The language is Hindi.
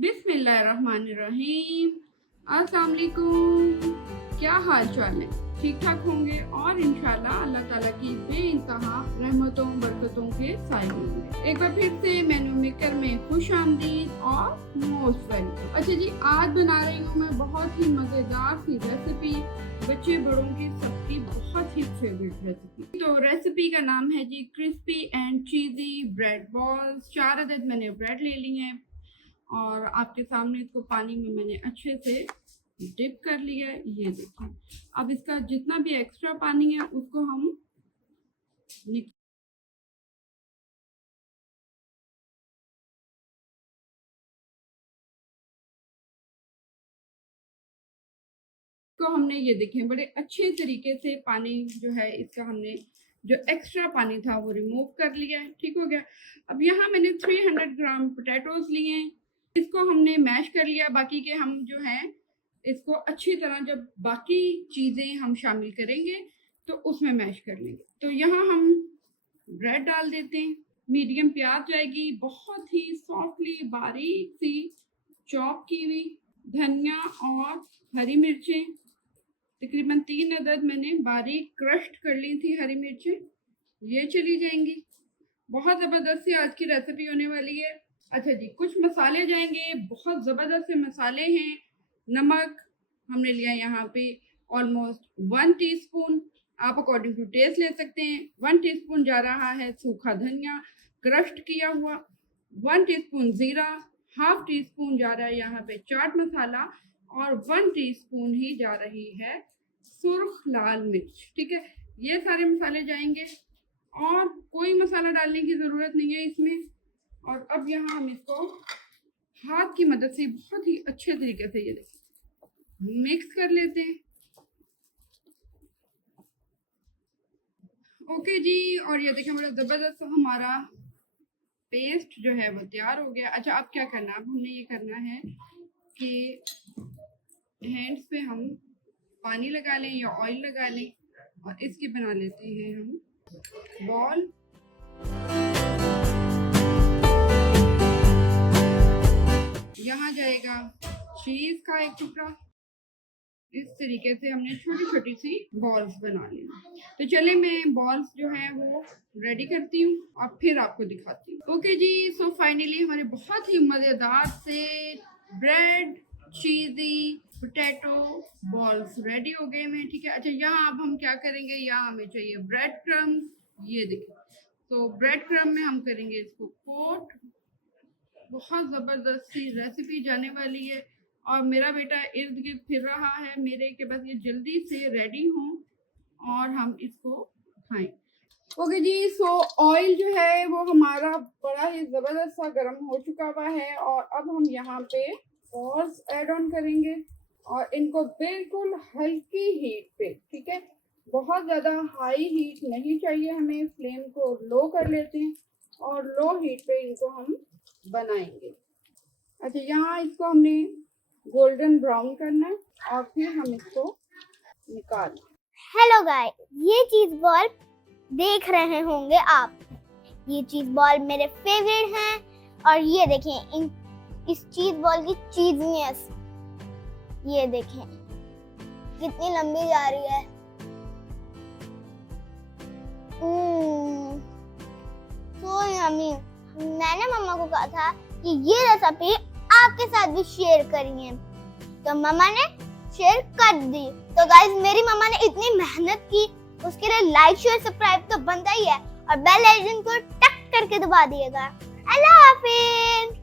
बिस्मिल्लाहिर्रहमानिर्रहीम। अस्सलाम वालेकुम। क्या हाल चाल है? ठीक ठाक होंगे और इंशाल्लाह अल्लाह ताला की बेइंतहा रहमतों बरकतों के साए होंगे। एक बार फिर से मेनू मेकर में खुश आमदीद और मोस्ट वेलकम। अच्छा जी, आज बना रही हूँ मैं बहुत ही मज़ेदार सी रेसिपी, बच्चे बड़ों की सबकी बहुत ही फेवरेट रेसिपी। तो रेसिपी का नाम है जी crispy and cheesy bread balls. 4 अदद मैंने ब्रेड ले ली हैं और आपके सामने इसको पानी में मैंने अच्छे से डिप कर लिया है। ये देखिए, अब इसका जितना भी एक्स्ट्रा पानी है उसको हम हमने ये देखें बड़े अच्छे तरीके से पानी जो है इसका हमने जो एक्स्ट्रा पानी था वो रिमूव कर लिया है। ठीक हो गया। अब यहाँ मैंने 300 ग्राम पोटैटोज लिए हैं, इसको हमने मैश कर लिया। बाकी के हम जो है इसको अच्छी तरह जब बाकी चीज़ें हम शामिल करेंगे तो उसमें मैश कर लेंगे। तो यहाँ हम ब्रेड डाल देते हैं, मीडियम प्याज जाएगी, बहुत ही सॉफ्टली बारीक सी चॉप की हुई धनिया और हरी मिर्चें, तकरीबन 3 अदद मैंने बारीक क्रश्ड कर ली थी हरी मिर्चें, ये चली जाएंगी। बहुत ज़बरदस्त सी आज की रेसिपी होने वाली है। अच्छा जी, कुछ मसाले जाएंगे, बहुत ज़बरदस्त से मसाले हैं। नमक हमने लिया यहाँ पे ऑलमोस्ट 1 टीस्पून, आप अकॉर्डिंग टू टेस्ट ले सकते हैं। 1 टीस्पून जा रहा है सूखा धनिया क्रश्ड किया हुआ, 1 टीस्पून ज़ीरा, हाफ टी स्पून जा रहा है यहाँ पे चाट मसाला और 1 टीस्पून ही जा रही है सुर्ख लाल मिर्च। ठीक है, ये सारे मसाले जाएंगे और कोई मसाला डालने की ज़रूरत नहीं है इसमें। और अब यहाँ हम इसको हाथ की मदद से बहुत ही अच्छे तरीके से ये देखिए मिक्स कर लेते हैं। ओके जी, और ये देखें बड़ा ज़बरदस्त हमारा पेस्ट जो है वो तैयार हो गया। अच्छा, अब क्या करना है, अब हमने ये करना है कि हैंड्स पे हम पानी लगा लें या ऑयल लगा लें और इसके बना लेते हैं हम बॉल। यहाँ जाएगा चीज़ का एक टुकड़ा। इस तरीके से हमने छोटी छोटी सी बॉल्स बना ली। तो चले मैं बॉल्स जो है वो रेडी करती हूँ और फिर आपको दिखाती हूँ। ओके जी, सो फाइनली हमारे बहुत ही मज़ेदार से ब्रेड चीज़ी पोटैटो बॉल्स रेडी हो गए हैं। ठीक है। अच्छा, यहाँ अब हम क्या करेंगे, यहाँ हमें चाहिए ब्रेड क्रम्स। ये देखिए, तो ब्रेड क्रम में हम करेंगे इसको कोट। बहुत ज़बरदस्त सी रेसिपी जाने वाली है और मेरा बेटा इर्द गिर्द फिर रहा है मेरे के, बस ये जल्दी से रेडी हों और हम इसको खाएं। ओके जी, सो ऑयल जो है वो हमारा बड़ा ही ज़बरदस्त सा गर्म हो चुका हुआ है और अब हम यहाँ पे बॉल्स ऐड ऑन करेंगे और इनको बिल्कुल हल्की हीट पे, ठीक है, बहुत ज़्यादा हाई हीट नहीं चाहिए हमें। फ्लेम को लो कर लेते हैं और लो हीट पे इनको हम बनाएंगे। अच्छा, यहाँ इसको हमने गोल्डन ब्राउन करना है और फिर हम इसको निकाल। हेलो गाइस, ये चीज बॉल देख रहे होंगे आप, ये चीज बॉल मेरे फेवरेट हैं और ये देखें इस चीज बॉल की चीज़नेस, ये देखें कितनी लंबी जा रही है। So yummy. मैंने मम्मा को कहा था कि ये रेसिपी आपके साथ भी शेयर करिए, तो मम्मा ने शेयर कर दी। तो गाइस, मेरी मम्मा ने इतनी मेहनत की, उसके लिए लाइक शेयर सब्सक्राइब तो बनता ही है और बेल आइकन को टक करके दबा दिएगा। अल्लाह हाफिज।